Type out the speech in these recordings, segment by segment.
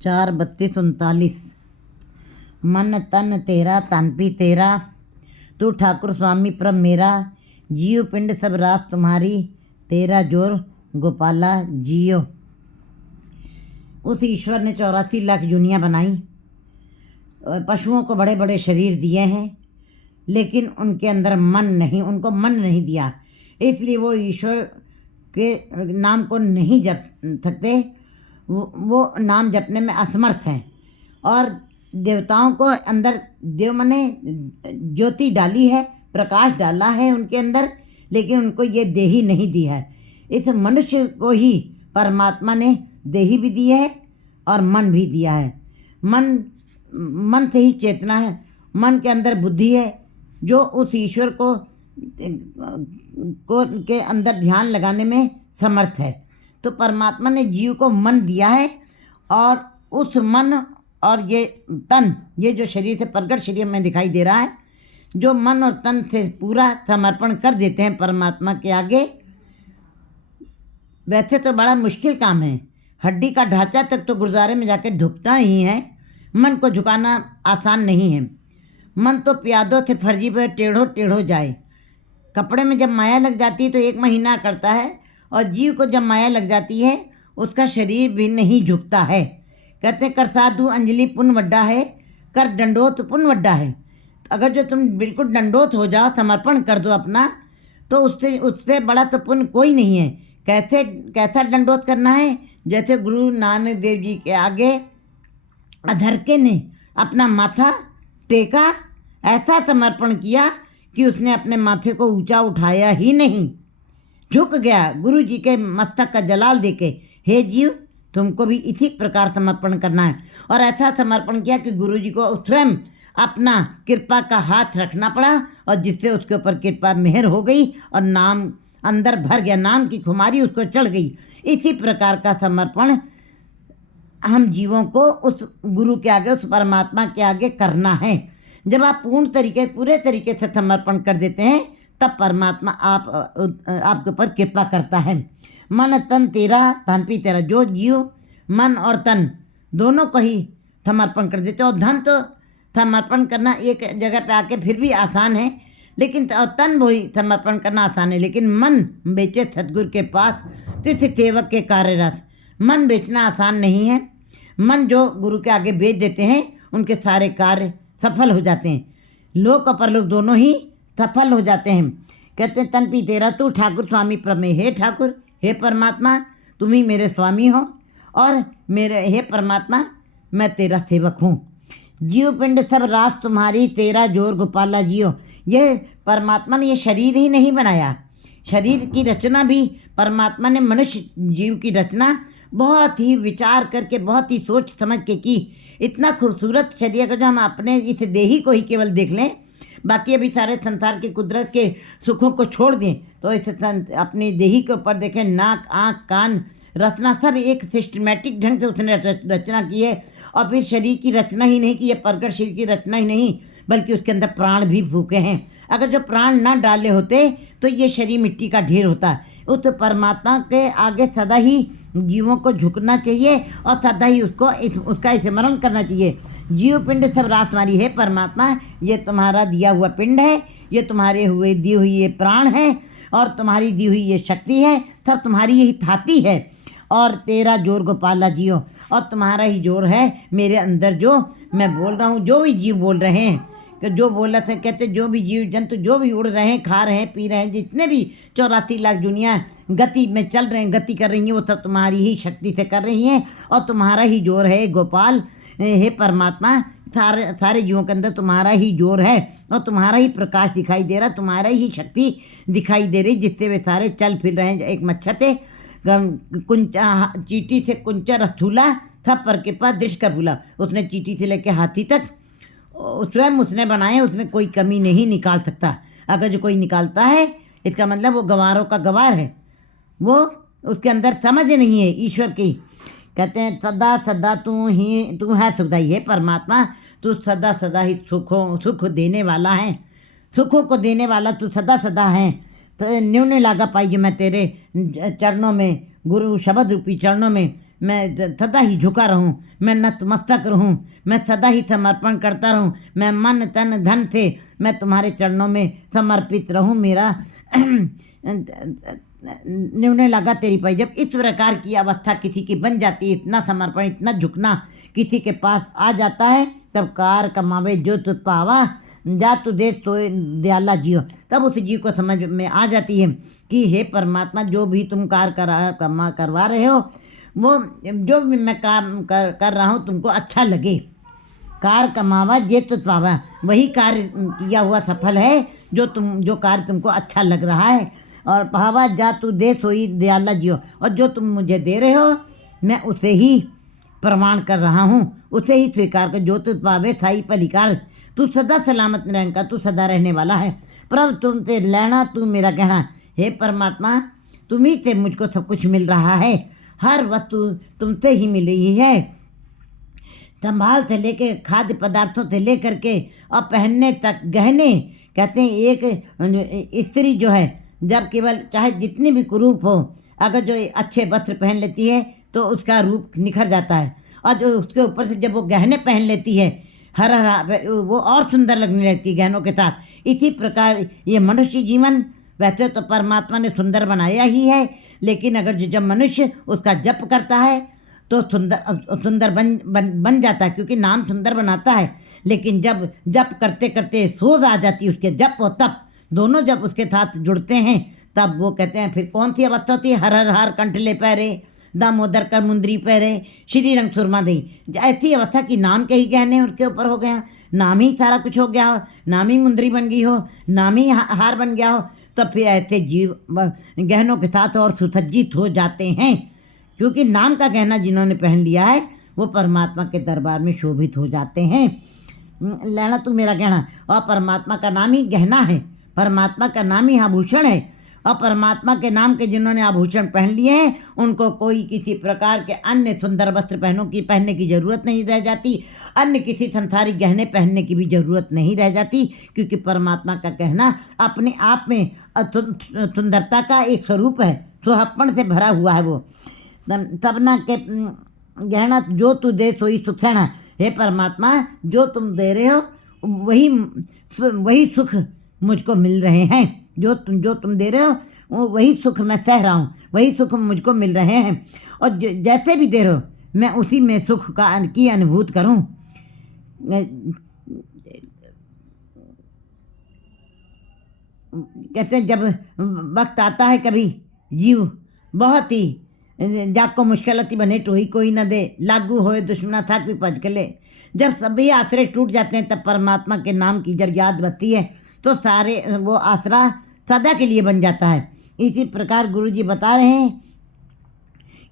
4:32-39। मन तन तेरा तन भी तेरा, तू ठाकुर स्वामी प्रभ मेरा, जियो पिंड सब रात तुम्हारी, तेरा जोर गोपाला जियो। उस ईश्वर ने 84 लाख दुनिया बनाई, पशुओं को बड़े बड़े शरीर दिए हैं, लेकिन उनके अंदर मन नहीं, उनको मन नहीं दिया, इसलिए वो ईश्वर के नाम को नहीं जप सकते, वो नाम जपने में असमर्थ हैं। और देवताओं को अंदर, देव मने ज्योति डाली है, प्रकाश डाला है उनके अंदर, लेकिन उनको ये देही नहीं दी है। इस मनुष्य को ही परमात्मा ने देही भी दी है और मन भी दिया है। मन से ही चेतना है, मन के अंदर बुद्धि है, जो उस ईश्वर को के अंदर ध्यान लगाने में समर्थ है। तो परमात्मा ने जीव को मन दिया है, और उस मन और ये तन, ये जो शरीर से प्रकट शरीर में दिखाई दे रहा है, जो मन और तन से पूरा समर्पण कर देते हैं परमात्मा के आगे। वैसे तो बड़ा मुश्किल काम है, हड्डी का ढांचा तक तो गुरुद्वारे में जाके ढुकता ही है, मन को झुकाना आसान नहीं है। मन तो प्यादों से फर्जी पर टेढ़ो जाए। कपड़े में जब माया लग जाती है तो 1 महीना करता है, और जीव को जब माया लग जाती है उसका शरीर भी नहीं झुकता है। कहते कर साधु अंजलि पुण्य वड्डा है, कर दंडोत पुण्य वड्डा है। अगर जो तुम बिल्कुल दंडोत हो जाओ, समर्पण कर दो अपना, तो उससे बड़ा तो पुण्य कोई नहीं है। कैसा दंडोत करना है? जैसे गुरु नानक देव जी के आगे अधरके ने अपना माथा टेका, ऐसा समर्पण किया कि उसने अपने माथे को ऊंचा उठाया ही नहीं, झुक गया गुरु जी के मस्तक का जलाल देके, हे जीव तुमको भी इसी प्रकार समर्पण करना है। और ऐसा समर्पण किया कि गुरु जी को स्वयं अपना कृपा का हाथ रखना पड़ा, और जिससे उसके ऊपर कृपा मेहर हो गई और नाम अंदर भर गया, नाम की खुमारी उसको चढ़ गई। इसी प्रकार का समर्पण हम जीवों को उस गुरु के आगे, उस परमात्मा के आगे करना है। जब आप पूरे तरीके से समर्पण कर देते हैं, तब परमात्मा आपके ऊपर कृपा करता है। मन तन तेरा तन भी तेरा, जो जीव मन और तन दोनों को ही समर्पण कर देते। और धन तो समर्पण करना एक जगह पे आके फिर भी आसान है, लेकिन तन वही समर्पण करना आसान है, लेकिन मन बेचे सतगुरु के पास, तिथि सेवक के कार्यरत। मन बेचना आसान नहीं है। मन जो गुरु के आगे बेच देते हैं, उनके सारे कार्य सफल हो जाते हैं, लोक और परलोक दोनों ही सफल हो जाते हैं। कहते हैं तन भी तेरा, तू ठाकुर स्वामी प्रमे, हे ठाकुर, हे परमात्मा, तुम ही मेरे स्वामी हो, और मेरे हे परमात्मा मैं तेरा सेवक हूँ। जीव पिंड सब रात तुम्हारी, तेरा जोर गोपाला जियो। ये परमात्मा ने ये शरीर ही नहीं बनाया, शरीर की रचना भी परमात्मा ने, मनुष्य जीव की रचना बहुत ही विचार करके, बहुत ही सोच समझ के की। इतना खूबसूरत शरीर का जो हम अपने इस देही को ही केवल देख लें, बाकी अभी सारे संसार के कुदरत के सुखों को छोड़ दें, तो इस अपनी देही के ऊपर देखें, नाक आँख कान रचना सब एक सिस्टमेटिक ढंग से उसने रचना की है। और फिर शरीर की रचना ही नहीं कि ये प्रकट शरीर की रचना ही नहीं, बल्कि उसके अंदर प्राण भी फूके हैं। अगर जो प्राण ना डाले होते तो ये शरीर मिट्टी का ढेर होता। उस परमात्मा के आगे सदा ही जीवों को झुकना चाहिए, और सदा ही उसका स्मरण करना चाहिए। जीव पिंड सब रात तुम्हारी, है परमात्मा, ये तुम्हारा दिया हुआ पिंड है, ये तुम्हारे दी हुई ये प्राण है, और तुम्हारी दी हुई ये शक्ति है, सब तुम्हारी यही थाती है। और तेरा जोर गोपाला जियो, और तुम्हारा ही जोर है मेरे अंदर, जो मैं बोल रहा हूँ, जो भी जीव बोल रहे हैं, कि जो बोला था, कहते जो भी जीव जंतु जो भी उड़ रहे हैं, खा रहे हैं, पी रहे हैं, जितने भी 84 लाख दुनिया गति में चल रहे हैं, गति कर रही हैं, वो सब तुम्हारी ही शक्ति से कर रही हैं, और तुम्हारा ही जोर है गोपाल, हे परमात्मा। सारे जीवों के अंदर तुम्हारा ही जोर है, और तुम्हारा ही प्रकाश दिखाई दे रहा, तुम्हारा ही शक्ति दिखाई दे रही, जिससे वे सारे चल फिर रहे हैं। एक मच्छर थे, कुंचा चींटी से कुंचा रस्थूला, सब पर के पास दृश्य का भूला। उसने चींटी से लेकर हाथी तक स्वयं उसने बनाए, उसमें कोई कमी नहीं निकाल सकता। अगर जो कोई निकालता है, इसका मतलब वो गंवारों का गंवार है, वो उसके अंदर समझ नहीं है ईश्वर की। कहते हैं सदा सदा तू है सुखदाई, है परमात्मा, तू सदा सदा ही सुख देने वाला है, सुखों को देने वाला तू सदा सदा है। तो न्यून लागा पाई मैं तेरे चरणों में, गुरु शब्द रूपी चरणों में मैं सदा ही झुका रहूं, मैं नतमस्तक रहूं, मैं सदा ही समर्पण करता रहूं, मैं मन तन धन से मैं तुम्हारे चरणों में समर्पित रहूं। मेरा निर्णय लगा तेरी पाई। जब इस प्रकार की अवस्था किसी की बन जाती है, इतना समर्पण, इतना झुकना किसी के पास आ जाता है, तब कार कमावे जो तुझ पावा, जा तू दे तो दयाला जियो। तब उस जीव को समझ में आ जाती है कि हे परमात्मा, जो भी तुम कार्य करवा रहे हो, वो जो भी मैं काम कर रहा हूँ तुमको अच्छा लगे। कार कमावा जे तुझ पावा, वही कार्य किया हुआ सफल है जो कार्य तुमको अच्छा लग रहा है। और भावा जा तू दे सोई दयाला जियो, और जो तुम मुझे दे रहे हो मैं उसे ही प्रमाण कर रहा हूँ, उसे ही स्वीकार कर। जो तुझ पावे साई भलीकार, तू सदा सलामत रहेगा, तू सदा रहने वाला है। प्रभु तुम ते लेना तू मेरा कहना, हे परमात्मा तुम्ही से मुझको सब कुछ मिल रहा है, हर वस्तु तुमसे ही मिल रही है। संभाल से लेके खाद्य पदार्थों से लेकर के और पहनने तक गहने। कहते हैं एक स्त्री जो है, जब केवल चाहे जितनी भी कुरूप हो, अगर जो अच्छे वस्त्र पहन लेती है तो उसका रूप निखर जाता है, और जो उसके ऊपर से जब वो गहने पहन लेती है हरा वो और सुंदर लगने लगती है गहनों के साथ। इसी प्रकार ये मनुष्य जीवन वैसे तो परमात्मा ने सुंदर बनाया ही है, लेकिन अगर जब मनुष्य उसका जप करता है तो सुंदर बन जाता है, क्योंकि नाम सुंदर बनाता है। लेकिन जब जप करते करते सोच आ जाती है उसके, जप और तप दोनों जब उसके साथ जुड़ते हैं, तब वो कहते हैं फिर कौन सी अवस्था होती है, हर हर हार कंठले पैरे, दामोदर कर मुंदरी पैरे, श्री रंग सुरमा दई। ऐसी अवस्था की नाम के ही गहने उसके ऊपर हो गए, नाम ही सारा कुछ हो गया हो, नाम ही मुंदरी बन गई हो, नाम ही हार बन गया हो, तब फिर ऐसे जीव गहनों के साथ और सुसज्जित हो जाते हैं, क्योंकि नाम का गहना जिन्होंने पहन लिया है वो परमात्मा के दरबार में शोभित हो जाते हैं। लेना तू मेरा गहना, और परमात्मा का नाम ही गहना है, परमात्मा का नाम ही आभूषण है। और परमात्मा के नाम के जिन्होंने आभूषण पहन लिए हैं उनको कोई किसी प्रकार के अन्य सुंदर वस्त्र पहनने की ज़रूरत नहीं रह जाती, अन्य किसी संसारिक गहने पहनने की भी ज़रूरत नहीं रह जाती, क्योंकि परमात्मा का गहना अपने आप में सुंदरता का एक स्वरूप है, सुहप्पण से भरा हुआ है वो। सबना के गहना जो तू दे सोई सुखना, हे परमात्मा जो तुम दे रहे हो वही सुख मुझको मिल रहे हैं, जो तुम दे रहे हो वही सुख मैं सह रहा हूँ, वही सुख मुझको मिल रहे हैं। और जैसे भी दे रहे हो मैं उसी में सुख की अनुभूत करूँ। कहते हैं जब वक्त आता है कभी जीव बहुत ही जाको मुश्किलती बने टोही कोई न दे, लागू होए दुश्मना था भी पज के ले। जब सभी आश्रय टूट जाते हैं तब परमात्मा के नाम की जब याद बचती है तो सारे वो आसरा सदा के लिए बन जाता है। इसी प्रकार गुरु जी बता रहे हैं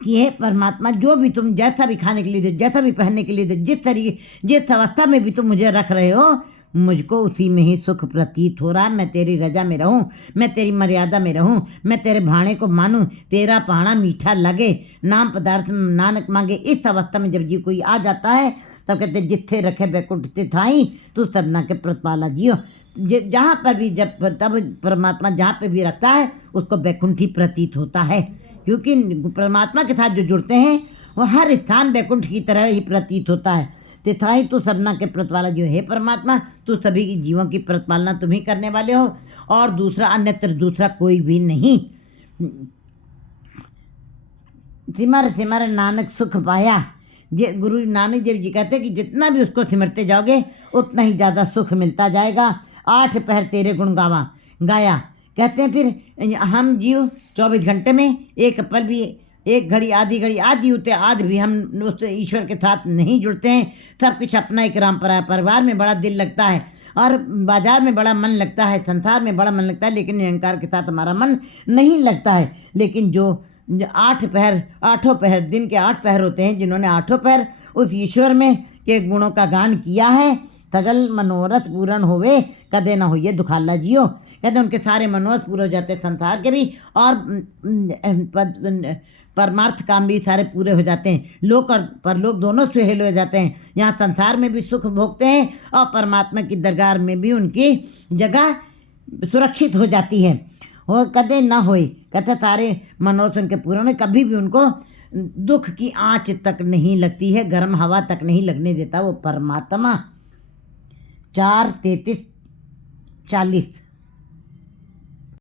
कि हे परमात्मा जो भी तुम जैसा भी खाने के लिए दे, जैसा भी पहनने के लिए दे, जिस अवस्था में भी तुम मुझे रख रहे हो मुझको उसी में ही सुख प्रतीत हो रहा है। मैं तेरी रजा में रहूं, मैं तेरी मर्यादा में रहूं, मैं तेरे भाणे को मानूं, तेरा पाना मीठा लगे, नाम पदार्थ नानक मांगे। इस अवस्था में जब जीव कोई आ जाता है तब कहते जिथे रखे बैकुंठ ते थाई, तू सबना के प्रतिपाला जियो। जहाँ पर भी जब तब परमात्मा जहाँ पे भी रखता है उसको बैकुंठ ही प्रतीत होता है, क्योंकि परमात्मा के साथ जो जुड़ते हैं वो हर स्थान बैकुंठ की तरह ही प्रतीत होता है। तिथाई तू सबना के प्रतिपाला जो है परमात्मा, तू सभी की जीवों की प्रतिपालना तुम ही करने वाले हो, और दूसरा अन्यत्र दूसरा कोई भी नहीं। सिमर सिमर नानक सुख पाया। गुरु नानक देव जी कहते हैं कि जितना भी उसको सिमरते जाओगे उतना ही ज़्यादा सुख मिलता जाएगा। 8 पहर तेरे गुण गाया। कहते हैं फिर हम जीव 24 घंटे में एक पल भी, एक घड़ी आधी होते आध भी हम उस ईश्वर के साथ नहीं जुड़ते हैं। सब कुछ अपना एक राम परिवार में बड़ा दिल लगता है और बाजार में बड़ा मन लगता है, संसार में बड़ा मन लगता है, लेकिन अहंकार के साथ हमारा मन नहीं लगता है। लेकिन जो 8 पहर, 8 पहर दिन के 8 पहर होते हैं, जिन्होंने 8 पहर उस ईश्वर में के गुणों का गान किया है, सगल मनोरथ पूर्ण होवे कदे ना होइए दुखाला जियो। कहते उनके सारे मनोरथ पूरे हो जाते हैं, संसार के भी और परमार्थ काम भी सारे पूरे हो जाते हैं। लोक और परलोक दोनों सुहेल हो जाते हैं। यहाँ संसार में भी सुख भोगते हैं और परमात्मा की दरगाह में भी उनकी जगह सुरक्षित हो जाती है। और कदे ना होए, कहते सारे मनोरथ उनके पूरे होने, कभी भी उनको दुख की आँच तक नहीं लगती है, गर्म हवा तक नहीं लगने देता वो परमात्मा। 4:33:40